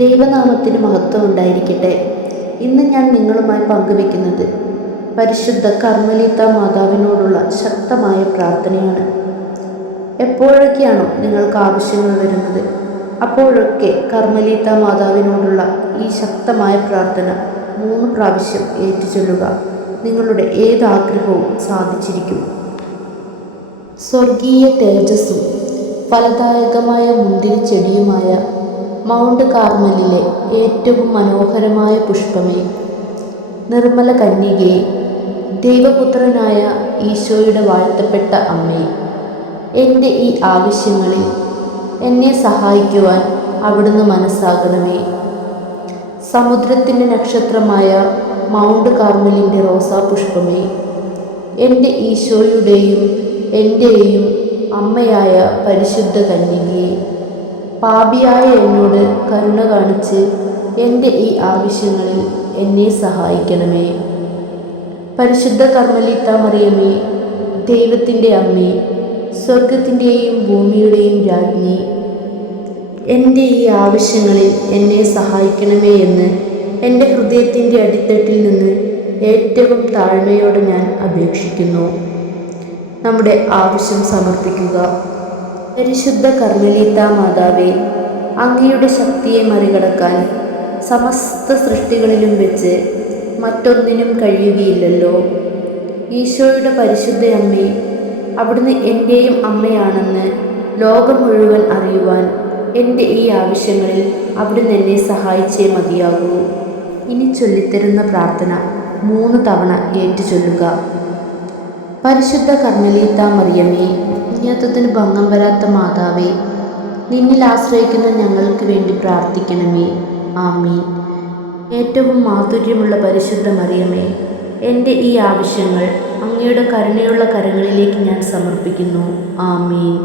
ദൈവനാമത്തിന് മഹത്വം ഉണ്ടായിരിക്കട്ടെ. ഇന്ന് ഞാൻ നിങ്ങളുമായി പങ്കുവെക്കുന്നത് പരിശുദ്ധ കർമ്മലീത്ത മാതാവിനോടുള്ള ശക്തമായ പ്രാർത്ഥനയാണ്. എപ്പോഴൊക്കെയാണോ നിങ്ങൾക്ക് ആവശ്യങ്ങൾ വരുന്നത്, അപ്പോഴൊക്കെ കർമ്മലീത്ത മാതാവിനോടുള്ള ഈ ശക്തമായ പ്രാർത്ഥന 3 പ്രാവശ്യം ഏറ്റുചൊല്ലുക. നിങ്ങളുടെ ഏതാഗ്രഹവും സാധിച്ചിരിക്കും. സ്വർഗീയ തേജസ്സും ഫലദായകമായ മുന്തിരിച്ചെടിയുമായ മൗണ്ട് കാർമലിലെ ഏറ്റവും മനോഹരമായ പുഷ്പമേ, നിർമ്മല കന്യകയെ, ദൈവപുത്രനായ ഈശോയുടെ വാഴ്ത്തപ്പെട്ട അമ്മേ, എൻ്റെ ഈ ആവശ്യങ്ങളിൽ എന്നെ സഹായിക്കുവാൻ അവിടുന്ന് മനസ്സാകണമേ. സമുദ്രത്തിൻ്റെ നക്ഷത്രമായ മൗണ്ട് കാർമലിൻ്റെ റോസാപുഷ്പമേ, എൻ്റെ ഈശോയുടെയും എൻ്റെയും അമ്മയായ പരിശുദ്ധ കന്യകയെ, പാപിയായ എന്നോട് കരുണ കാണിച്ച് എൻ്റെ ഈ ആവശ്യങ്ങളിൽ എന്നെ സഹായിക്കണമേ. പരിശുദ്ധ കർമ്മലീത്ത മറിയമേ, ദൈവത്തിൻ്റെ അമ്മേ, സ്വർഗത്തിൻ്റെയും ഭൂമിയുടെയും രാജ്ഞി, എൻ്റെ ഈ ആവശ്യങ്ങളിൽ എന്നെ സഹായിക്കണമേ എന്ന് എൻ്റെ ഹൃദയത്തിൻ്റെ അടിത്തട്ടിൽ നിന്ന് ഏറ്റവും താഴ്മയോടെ ഞാൻ അപേക്ഷിക്കുന്നു. നമ്മുടെ ആവശ്യം സമർപ്പിക്കുക. പരിശുദ്ധ കർമ്മലീത്ത മാതാവേ, അങ്ങയുടെ ശക്തിയെ മറികടക്കാൻ സമസ്ത സൃഷ്ടികളിലും വെച്ച് മറ്റൊന്നിനും കഴിയുകയില്ലല്ലോ. ഈശോയുടെ പരിശുദ്ധ അമ്മേ, അവിടുന്ന് എൻ്റെയും അമ്മയാണെന്ന് ലോകം മുഴുവൻ അറിയുവാൻ എൻ്റെ ഈ ആവശ്യങ്ങളിൽ അവിടുന്ന് എന്നെ സഹായിച്ചേ മതിയാകൂ. ഇനി ചൊല്ലിത്തരുന്ന പ്രാർത്ഥന 3 തവണ ഏറ്റുചൊല്ലുക. പരിശുദ്ധ കർമ്മലീത്ത മറിയമേ, അജ്ഞാതത്തിന് ഭംഗം വരാത്ത മാതാവേ, നിന്നിൽ ആശ്രയിക്കുന്ന ഞങ്ങൾക്ക് വേണ്ടി പ്രാർത്ഥിക്കണമേ. ആമീൻ. ഏറ്റവും മാധുര്യമുള്ള പരിശുദ്ധ മറിയമേ, എൻ്റെ ഈ ആവശ്യങ്ങൾ അങ്ങയുടെ കരുണയുള്ള കരങ്ങളിലേക്ക് ഞാൻ സമർപ്പിക്കുന്നു. ആമീൻ.